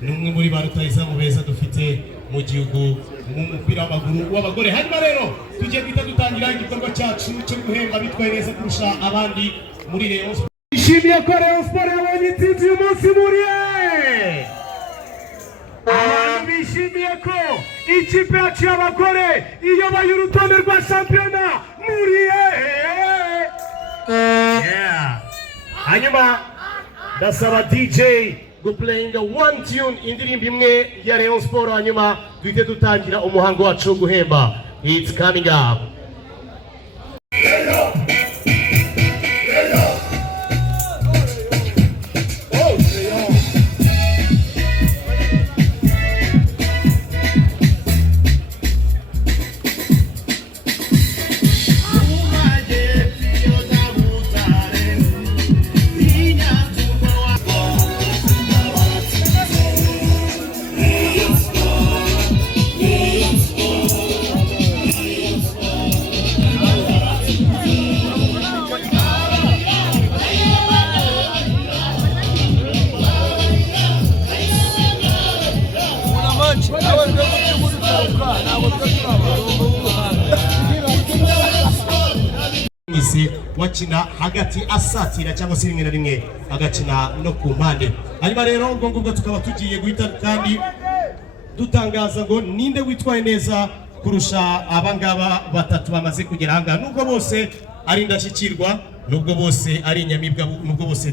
Numwe muri barutayiza mu beza dufite mu gihugu mu mupira w'amaguru w'abagore. Hanyuma rero tugiye kwita dutangira igikorwa cyacu cyo guhemba bitwaye neza kurusha abandi muri Rayon Sport. Ishimiye ko Rayon Sport yabonye intsinzi uyu munsi muriye. Abantu bishimiye ko ikipe yacu y'abagore iyoboye urutonde rwa shampiyona muriye. Hanyuma ndasaba DJ playing the one tune indirimbo imwe ya Rayon Sport, hanyuma duhite dutangira umuhango wacu wo guhemba. It's coming up. Wakina hagati asatira cyangwa se rimwe na rimwe agakina no ku mpande. Hanyuma rero ubwo ngubwo tukaba tugiye guhita kandi dutangaza ngo ninde witwaye neza kurusha abangaba batatu bamaze kugera hanga. Nubwo bose ari indashyikirwa, nubwo bose ari inyamibwa, nubwo bose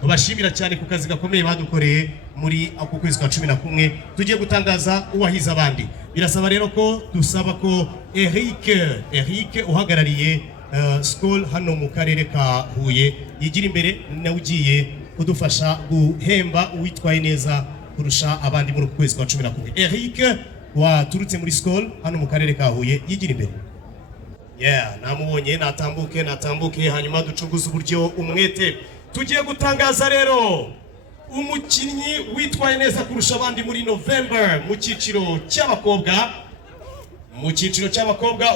tubashimira cyane ku kazi gakomeye badukoreye muri ako kwezi kwa 11, tugiye gutangaza uwahiza abandi. Birasaba rero ko dusaba ko Eric uhagarariye Skol hano mu karere ka Huye yigira imbere na ugiye kudufasha guhemba uwitwaye neza kurusha abandi muri kwezi kwa 11. Eric waturutse muri Skol hano mu karere ka Huye yigira imbere. Namubonye natambuke hanyuma ducuguza uburyo umwete. Tugiye gutangaza rero umukinnyi witwaye neza kurusha abandi muri November mu cyiciro cy'abakobwa.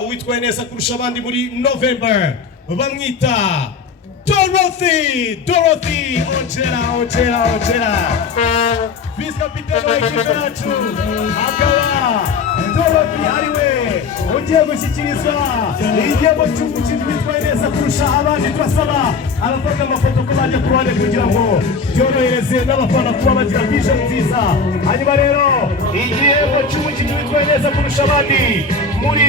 Uwitwaye neza kurusha abandi muri November bamwita Dorothy Ongera vice capitaine w'ikipe yacu akaba Dorothy ariwe ugiye gushyikiriza igihembo cy'umukinnyi witwaye neza kurusha abandi. Turasaba abafata amafoto ko bajya ku ruhande kugira ngo byorohereze n'abafana kuba bagira vision nziza. Hanyuma rero igihembo cy'umukinnyi witwaye neza kurusha abandi muri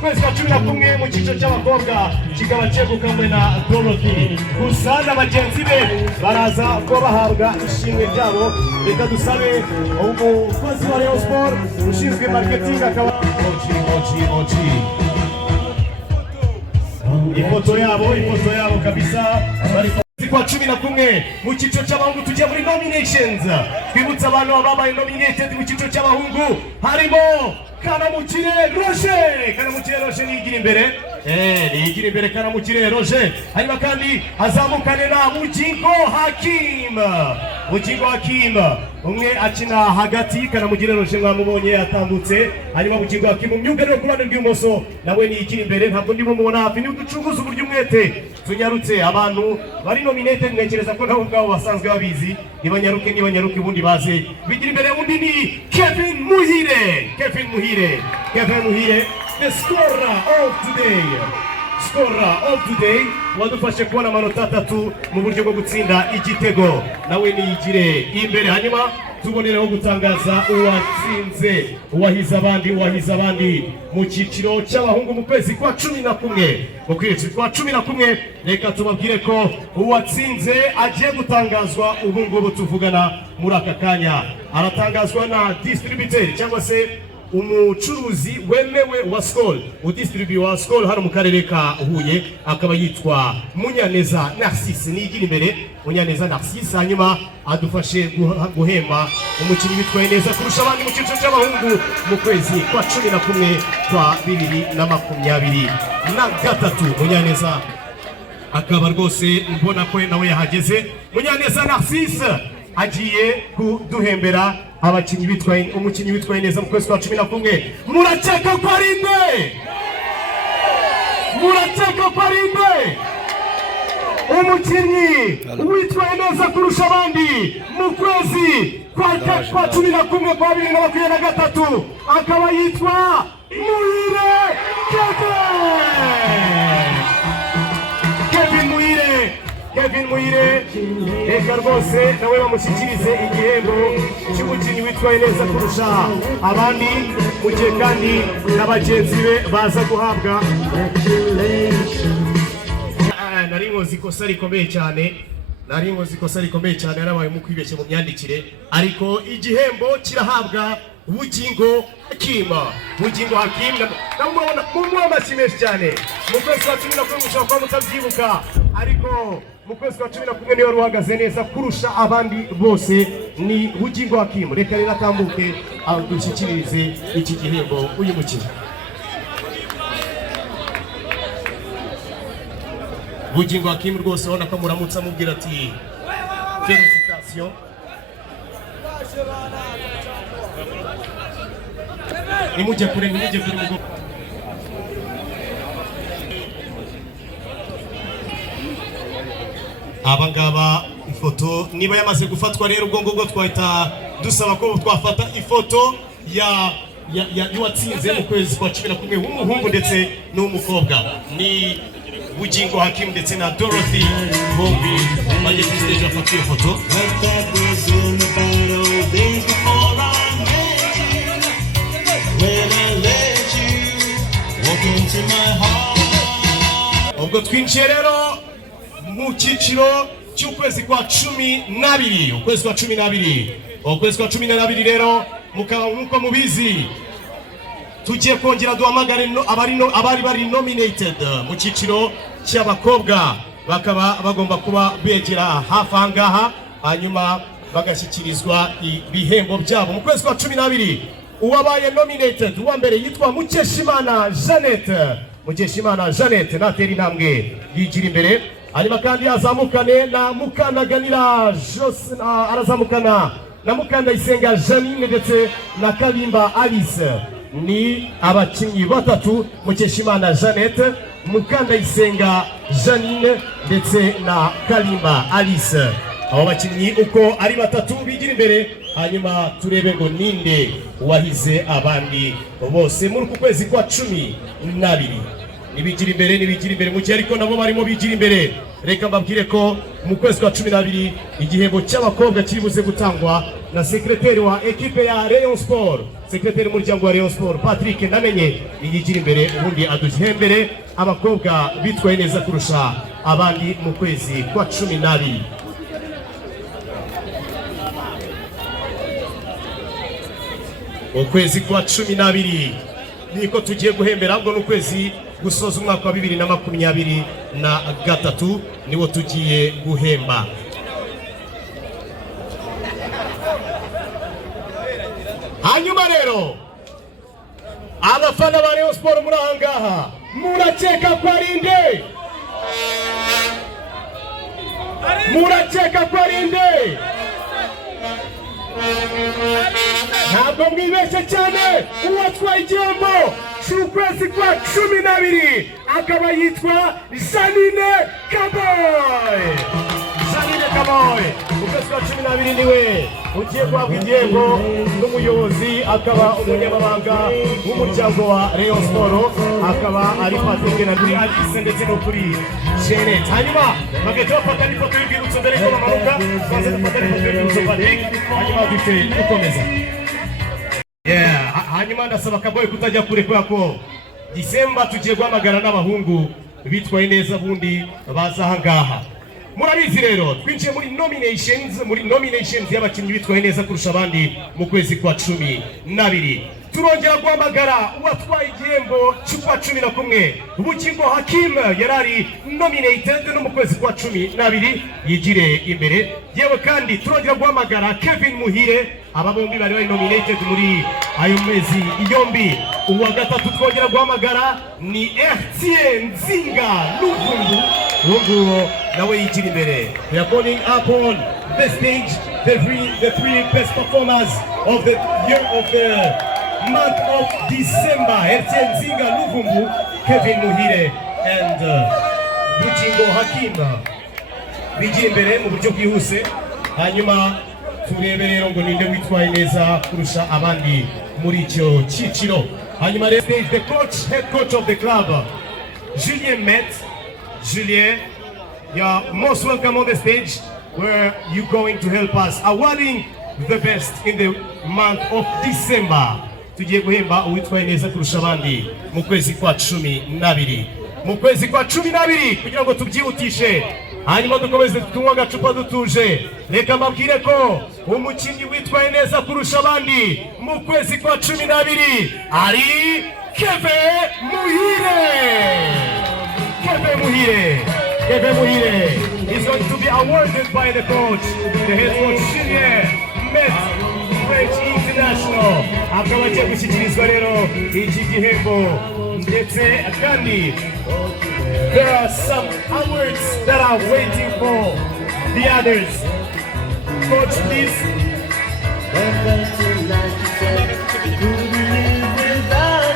kwezi kwa 11 mu cyiciro cy'abakobwa kikaba cyegukanwe na Dorothy. Gusa n'abagenzi be baraza kuba bahabwa ishimwe ryabo. Reka dusabe umukozi wa Rayon Sport ushinzwe marketing akaba ifoto yabo kabisa. Bari kwa 11 mu cyiciro cy'abahungu tugiye muri nominations. Twibutsa abantu babaye nominated mu cyiciro cy'abahungu harimo Kanamukire Roger nigira imbere Kanamukire Roger. Hanyuma kandi azamukane na Mugingo Hakim umwe akina hagati. Kanamukire Roger mwamubonye atambutse. Hanyuma Mugingo Hakim myugariro ku ruhande rw'imoso nawe nigira imbere. Ntabwo ndimo mubona hafi ni uducunguza uburyo umwete tunyarutse. Abantu bari nominated mwekereza ko nabo ubwabo basanzwe babizi. Nibanyaruke ubundi baze bigira imbere. Undi ni Kevin Muhire, the scorer of today wadufashe kubona amanota 3 mu buryo bwo gutsinda igitego. Nawe niyigire imbere. Hanyuma tubonereho gutangaza uwahize abandi mu cyiciro cy'abahungu mu kwezi kwa 11. Mu kwezi kwa 11 reka tubabwire ko uwatsinze agiye gutangazwa ubu ngubu tuvugana muri aka kanya. Aratangazwa na distributeur cyangwa se umucuruzi wemewe wa Skol, udistribuye wa Skol hano mu karere ka Huye, akaba yitwa Munyaneza Narcisse. Nigira imbere Munyaneza Narcisse. Hanyuma adufashe guhemba umukinnyi witwaye neza kurusha abandi mu cyiciro cy'abahungu mu kwezi kwa 11 kwa 2023. Munyaneza akaba rwose mbona ko nawe yahageze. Munyaneza Narcisse agiye kuduhembera umukinnyi witwaye neza mu kwezi kwa 11. Murakeka ko ari nde? Umukinnyi witwaye neza kurusha abandi mu kwezi kwa 11 kwa 2023 akaba yitwa Muhire Kevin Muhire. Reka rwose nawe bamushyikirize igihembo cy'umukinnyi witwaye neza kurusha abandi, mu gihe kandi n'abagenzi be baza guhabwa. Nari nkoze ikosa rikomeye cyane narabaye mu kwibeshya mu myandikire, ariko igihembo kirahabwa Bugingo Hakim namubona menshi cyane. Mu kwezi kwa 11 mushobora kuba mutabyibuka, ariko mu kwezi kwa 11 niwe wari uhagaze neza kurusha abandi bose ni Bugingo Hakim. Reka rero atambuke adushyikirize iki gihembo uyu mukino. Bugingo Hakim rwose ubona ko muramutse amubwira ati felicitation. Nimujye kure mugo. Abangaba ifoto niba yamaze gufatwa rero ubwo ngubwo twahita dusaba ko twafata ifoto y'uwatsinze mu kwezi kwa 11 w'umuhungu ndetse n'umukobwa. Ni Bugingo Hakim ndetse na Dorothy bombi baje ku stage bafata iyo foto. Ubwo twinjiye rero mu cyiciro cy'ukwezi kwa 12. Ukwezi kwa 12 rero nk'uko mubizi tugiye kongera duhamagare abari bari nominated mu cyiciro cy'abakobwa, bakaba bagomba kuba begera hafi ahangaha, hanyuma bagashyikirizwa ibihembo byabo. Mu kwezi kwa 12 uwabaye nominated uwa mbere yitwa Mukeshimana Jeannette natera intambwe yigira imbere. Hanyuma kandi azamukane na Mukanaganira arazamukana na Mukandayisenga Janine ndetse na Kalimba Alice. Ni abakinnyi batatu: Mukeshimana Jeannette, Mukandayisenga Janine ndetse na Kalimba Alice. Abo bakinnyi uko ari batatu bigira imbere, hanyuma turebe ngo ninde wahize abandi bose muri uku kwezi kwa 12. Nibigira imbere mu gihe ariko nabo barimo bigira imbere. Reka mbabwire ko mu kwezi kwa 12 igihembo cy'abakobwa kiri buze gutangwa na sekreteri wa ekipe ya Rayon Sport sekreteri w'umuryango wa Rayon Sport Patrick Namenye yigira imbere ubundi aduhembere abakobwa bitwaye neza kurusha abandi mu kwezi kwa 12. Ukwezi kwa 12 niko tugiye guhembera ngo n'ukwezi gusoza umwaka wa 2023 niwo tugiye guhemba. Hanyuma rero abafana ba Rayon Sport muri ahangaha murakeka ko ari nde? Murakeka ko ari nde? Ntabwo mwibeshye cyane, uwatwaye igihembo cy'ukwezi kwa 12 akaba yitwa Janine Kaboy. Janine Kaboy ukwezi kwa 12 niwe ugiye guhabwa igihembo n'umuyobozi akaba umunyamabanga w'umuryango wa Rayon Sport akaba ari Patrick Namenye Alice ndetse no kuri Janet. Hanyuma bagahita bafata n'ifoto y'urwibutso mbere y'uko bamanuka, baze dufata n'ifoto y'urwibutso Patrick hanyuma duce dukomeza. Hanyuma ndasaba Kaboy kutajya kure kubera ko Disemba tugiye guhamagara n'abahungu bitwaye neza bundi baza ahangaha. Murabizi rero twinjiye muri nominations y'abakinnyi bitwaye neza kurusha abandi mu kwezi kwa 12. Turongera guhamagara uwatwaye igihembo cy'ukwa 11 Bugingo Hakim yarari nominated no mu kwezi kwa 12 yigire imbere. Yewe kandi turongera guhamagara Kevin Muhire, aba bombi bari nominated muri ayo mezi yombi. Uwa gatatu twongera guhamagara ni Etienne Nzinga Luvumbu, Lungu nawe yigire imbere. We are calling upon the stage the three best performers of the year of the month of December. Etienne Nzinga Luvumbu, Kevin Muhire and Bugingo Hakim bigira imbere mu buryo bwihuse. Hanyuma turebe rero ngo ninde witwaye neza kurusha abandi muri icyo cyiciro. Hanyuma rero the head coach of the club, Julien Met. Julien, you're most welcome on the stage where you're going to help us awarding the best in the month of December. Tugiye guhemba uwitwaye neza kurusha abandi mu kwezi kwa 12. Mu kwezi kwa 12 kugira ngo tubyihutishe. Hanyuma dukomeze tunywa agacupa dutuje. Reka mbabwire ko umukinnyi witwaye neza kurusha abandi mu kwezi kwa 12 ari Kevin Muhire. Kevin Muhire is going to be awarded by the coach, the head coach Julien Met French International. Akaba agiye gushyikirizwa rero iki gihembo ndetse kandi there are some awards that are waiting for the others. Coach, please.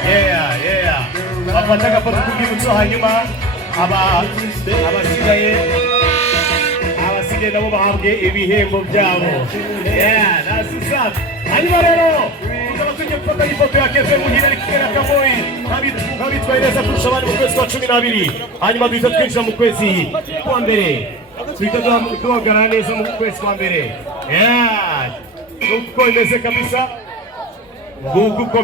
Yeah. Bafataga foto kubwibutso hanyuma abasigaye nabo bahabwe ibihembo byabo. That's what's up. Hanyuma rero tukaba tugiye gufata ifoto ya Kevin Muhire ari kumwe na Kaboy nk'abitwaye neza kurusha abandi mu kwezi kwa 12. Hanyuma duhita twinjira mu kwezi kwa mbere. Duhita duhagarara neza mu kwezi kwa mbere. Nuko imeze kabisa. Nguko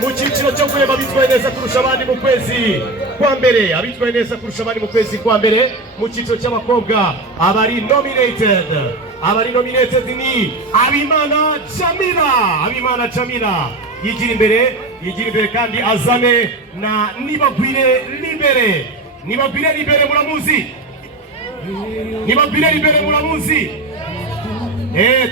mu cyiciro cyo guhemba abitwaye neza kurusha abandi mu kwezi kwa mbere. Abitwaye neza kurusha abandi mu kwezi kwa mbere mu cyiciro cy'abakobwa abari nominated ni Abimana Jamila yigira imbere kandi azane na Nibagwire Libere muramuzi.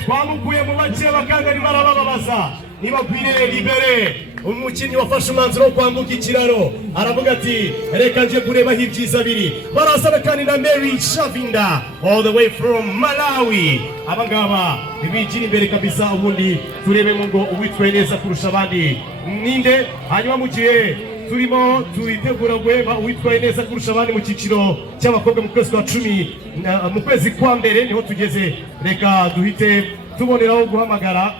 Twamukuye mu bake bakangari barababaza. Nibagwire Libere umukinnyi wafashe umwanzuro wo kwambuka ikiraro aravuga ati reka nje kureba ibyiza biri. Barasana kandi na Mary Shavinda all the way from Malawi. Abangaba bigira imbere kabisa, ubundi turebe ngo uwitwaye neza kurusha abandi ninde. Hanyuma mu gihe turimo tuyitegura guhemba uwitwaye neza kurusha abandi mu cyiciro cy'abakobwa mu kwezi kwa 10 mu kwezi kwa mbere niho tugeze. Reka duhite tuboneraho guhamagara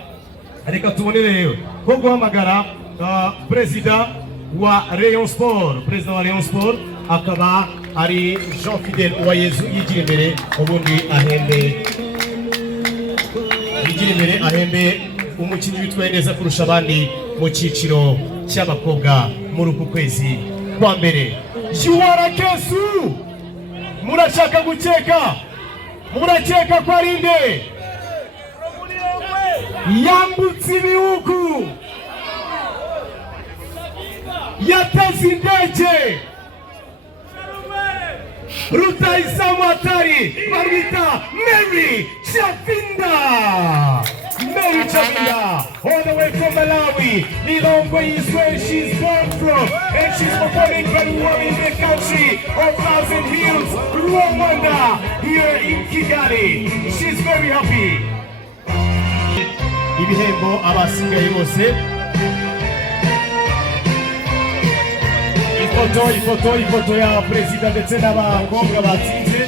Perezida wa Rayon Sport. Akaba ari Jean Fidel Uwayezu yigira imbere ubundi ahembe umukinnyi witwaye neza kurusha abandi mu cyiciro cy'abakobwa muri uku kwezi kwa mbere. Juwara Kesu, murashaka gukeka, murakeka ko ari nde? Yambutse ibihugu, yateze indege, rutahizamu hatari, bamwita Mary Chavinda. Mary Chavinda, all the way from Malawi. Lilongwe is where she's born from, and she's performing very well in the country of Thousand Hills, Rwanda, here in Kigali. She's very happy. Ibihembo abasigaye bose. Ifoto ya Perezida ndetse n'abakobwa batsinze.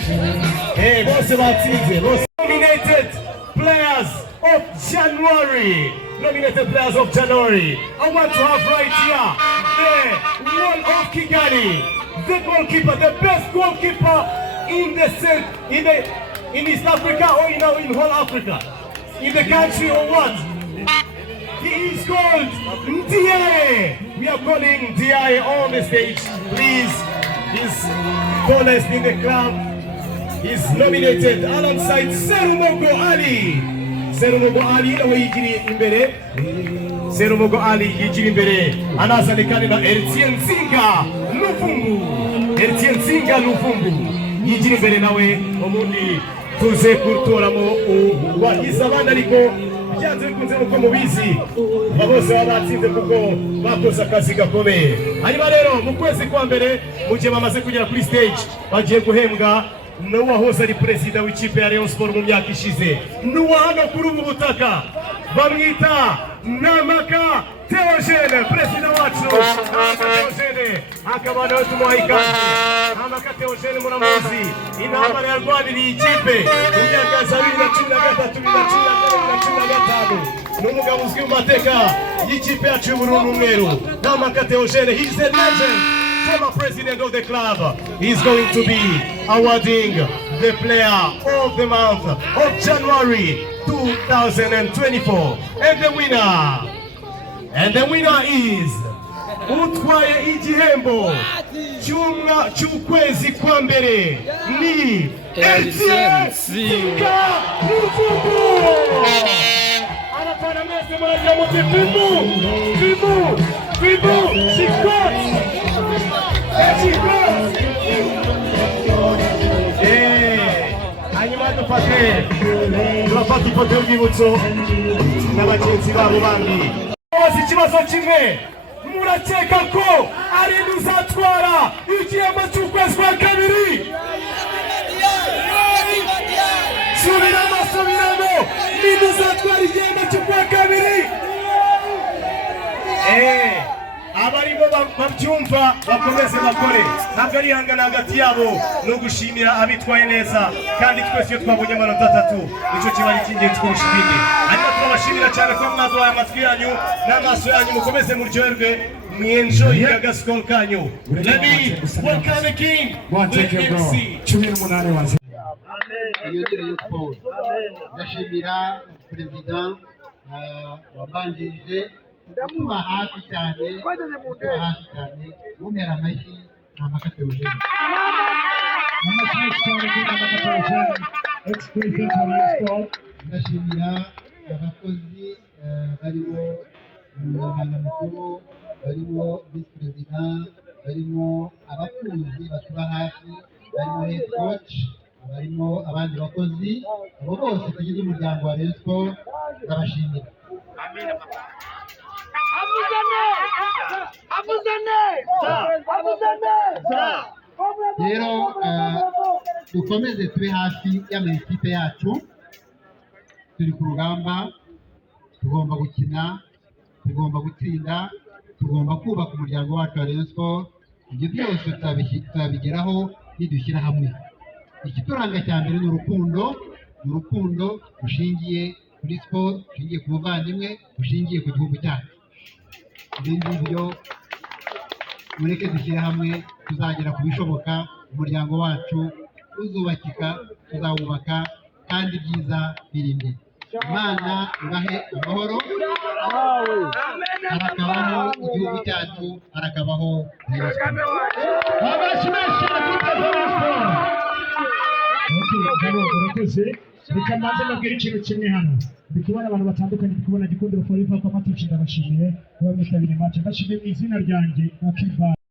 Bose batsinze, bose. Nominated players of January. I want to have right here the one of Kigali, the goalkeeper, the best goalkeeper in East Africa or in whole Africa, in the country or what? He is called Ndiaye. We are calling Ndiaye on the stage, please. He's tallest in the club. He's nominated alongside Serumogo Ali. Serumogo Ali nawe yigiri imbere. Serumogo Ali yigiri imbere. Anazane kandi na Ertien Nzinga Lufumbu. Yigiri imbere nawe ubundi tuze kutoramo wagize abandi ariko byanze bikunze uko mubizi bose babatsinze kuko bakoze akazi gakomeye. Hanyuma rero mu kwezi kwa mbere mu gihe bamaze kugera kuri stage bagiye guhembwa n'uwahoze ari perezida w'ikipe ya Rayon Sport mu myaka ishize, n'uwa hano kuri ubu butaka bamwita Namaka Theogene, perezida wacu Theogene akaba nawe tumuha ikaze. Namaka Theogene muramuzi, intambara yarwaniriye ikipe mu myaka za 2013, 2014, 2015. N'umugabo uzwi mu mateka y'ikipe yacu y'Uburundi umweru. Namaka Theogene, he's the legend, former president of the club. He's going to be awarding the player of the month of January 2024. And the winner is utwaye igihembo cy'ukwezi kwa mbere ni Ertien Nzinga Lufumbu. Anapana mese mwana mote Fibu, she hanyuma turafata ifoto y'urwibutso n'abagenzi babo bandi. Bose ikibazo kimwe, murakeka ko ari uzatwara igihembo cy'ukwezi kwa kabiri? Subiramo, ni uzatwara igihembo cy'ukwa kabiri? Abarimo babyumva bakomeze bakore, ntabwo ari ihangana hagati yabo no gushimira abitwaye neza, kandi twese iyo twabonye amanota 3 nicyo kiba ari icy'ingenzi kurusha ibindi. Hanyuma turabashimira cyane ko mwaduhaye amatwi yanyu n'amaso yanyu, mukomeze muryoherwe mwenjoy agasikoro kanyu. Let me welcome the king, the MC. Yongere yuko ndashimira perezida wabanjirije kuba hafi cyane mumera amashyi Namaka Theogene. Ndashimira abakozi barimo umunyamabanga mukuru, barimo visi perezida, barimo abakunzi batuba hafi, barimo head coach, barimo abandi bakozi, abo bose tugize umuryango wa Rayon Sport ndabashimira. Rero dukomeze tube hafi y'amakipe yacu, turi ku rugamba, tugomba gukina, tugomba gutsinda, tugomba kubaka umuryango wacu wa Rayon Sport. Ibyo byose tuzabigeraho nidushyira hamwe. Ikituranga cya mbere ni urukundo rushingiye kuri sport, rushingiye ku buvandimwe, rushingiye ku gihugu cyacu. Ibindi byo mureke dushyire hamwe, tuzagera ku bishoboka. Umuryango wacu uzubakika, tuzawubaka kandi byiza biri imbere. Imana ibahe amahoro, harakabaho igihugu cyacu, harakabaho urakoze. Reka mbanze mbabwire ikintu kimwe hano. Ndi kubona abantu batandukanye, ndi kubona Gikundiro Forever kwa Matici, ndabashimiye kuba mwitabiriye match. Ndashimiye mu izina ryanjye na Kiba.